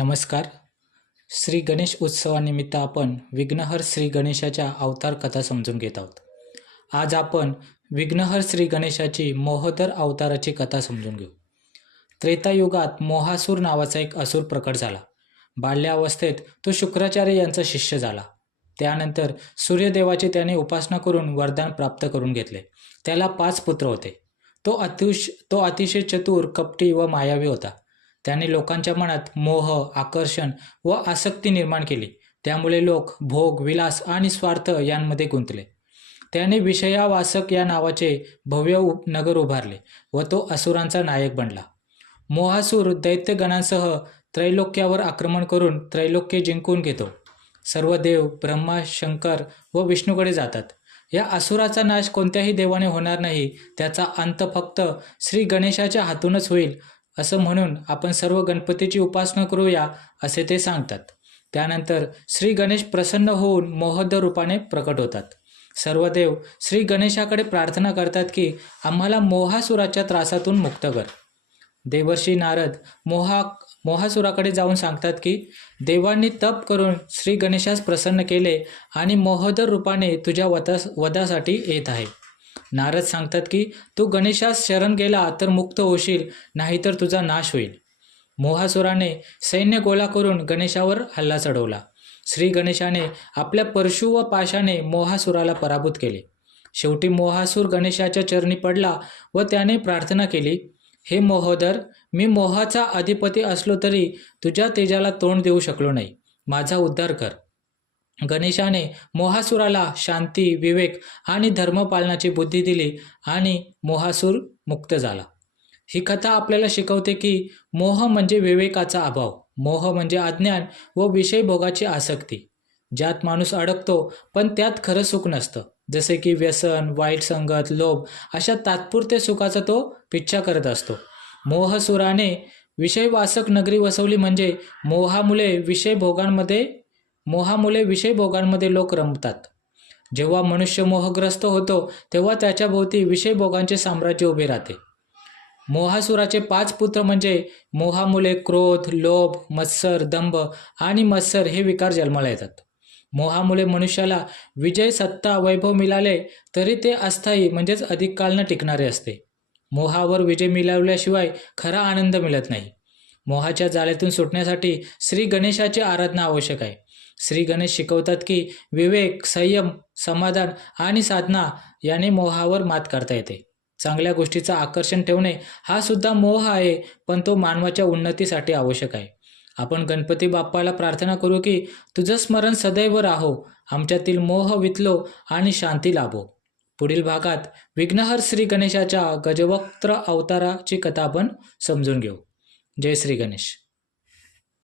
नमस्कार. श्री गणेश उत्सवानिमित्त आपण विघ्नहर श्री गणेशाच्या अवतार कथा समजून घेत आहोत. आज आपण विघ्नहर श्री गणेशाची मोहोदर अवताराची कथा समजून घेऊ. त्रेतायुगात मोहासूर नावाचा एक असुर प्रकट झाला. बाल्या अवस्थेत तो शुक्राचार्य यांचा शिष्य झाला. त्यानंतर सूर्यदेवाची त्याने उपासना करून वरदान प्राप्त करून घेतले. त्याला पाच पुत्र होते. तो अतिश तो अतिशय चतुर कपटी व मायावी होता. त्याने लोकांच्या मनात मोह आकर्षण व आसक्ती निर्माण केली. त्यामुळे लोक भोग विलास आणि स्वार्थ यांमध्ये गुंतले. त्याने विषयावासक या नावाचे भव्य नगर उभारले व तो असुरांचा नायक बनला. मोहासूर दैत्यगणांसह त्रैलोक्यावर आक्रमण करून त्रैलोक्य जिंकून घेतो. सर्व देव ब्रह्मा शंकर व विष्णूकडे जातात. या असुराचा नाश कोणत्याही देवाने होणार नाही त्याचा अंत फक्त श्री गणेशाच्या हातूनच होईल असं म्हणून आपण सर्व गणपतीची उपासना करूया असे ते सांगतात. त्यानंतर श्री गणेश प्रसन्न होऊन मोहद्द रूपाने प्रकट होतात. सर्व देव श्री गणेशाकडे प्रार्थना करतात की आम्हाला मोहासुराच्या त्रासातून मुक्त कर. देवर्षी नारद मोहा मोहासुराकडे जाऊन सांगतात की देवांनी तप करून श्री गणेशास प्रसन्न केले आणि मोहदर रूपाने तुझ्या वदास वधासाठी येत आहे. नारद सांगतात की तू गणेशास शरण गेला तर मुक्त होशील नाहीतर तुझा नाश होईल. मोहासुराने सैन्य गोळा करून गणेशावर हल्ला चढवला. श्री गणेशाने आपल्या परशु व पाशाने मोहासुराला पराभूत केले. शेवटी मोहासूर गणेशाच्या चरणी पडला व त्याने प्रार्थना केली हे मोहोदर मी मोहाचा अधिपती असलो तरी तुझ्या तेजाला तोंड देऊ शकलो नाही. माझा उद्धार कर. गणेशाने मोहासुराला शांती विवेक आणि धर्मपालनाची बुद्धी दिली आणि मोहासूर मुक्त झाला. ही कथा आपल्याला शिकवते की मोह म्हणजे विवेकाचा अभाव. मोह म्हणजे अज्ञान व विषय भोगाची आसक्ती. ज्यात माणूस अडकतो पण त्यात खरं सुख नसतं. जसे की व्यसन वाईट संगत लोभ अशा तात्पुरते सुखाचा तो पिच्छा करत असतो. मोहसुराने विषयवासक नगरी वसवली म्हणजे मोहामुळे विषय भोगांमध्ये मोहामुळे विषयभोगांमध्ये लोक रमतात. जेव्हा मनुष्य मोहग्रस्त होतो तेव्हा त्याच्याभोवती विषयभोगांचे साम्राज्य उभे राहते. मोहासुराचे पाच पुत्र म्हणजे मोहामुळे क्रोध लोभ मत्सर दंभ आणि मत्सर हे विकार जन्माला येतात. मोहामुळे मनुष्याला विजय सत्ता वैभव मिळाले तरी ते अस्थायी म्हणजेच अधिक काळ न टिकणारे असते. मोहावर विजय मिळवल्याशिवाय खरा आनंद मिळत नाही. मोहाच्या जाळ्यातून सुटण्यासाठी श्री गणेशाची आराधना आवश्यक आहे. श्री गणेश शिकवतात की विवेक संयम समाधान आणि साधना याने मोहावर मात करता येते. चांगल्या गोष्टीचं आकर्षण ठेवणे हा सुद्धा मोह आहे पण तो मानवाच्या उन्नतीसाठी आवश्यक आहे. आपण गणपती बाप्पाला प्रार्थना करू की तुझं स्मरण सदैव राहो आमच्यातील मोह वितलो आणि शांती लाभो. पुढील भागात विघ्नहर श्री गणेशाच्या गजवक्त्र अवताराची कथा आपण समजून घेऊ. जय श्री गणेश.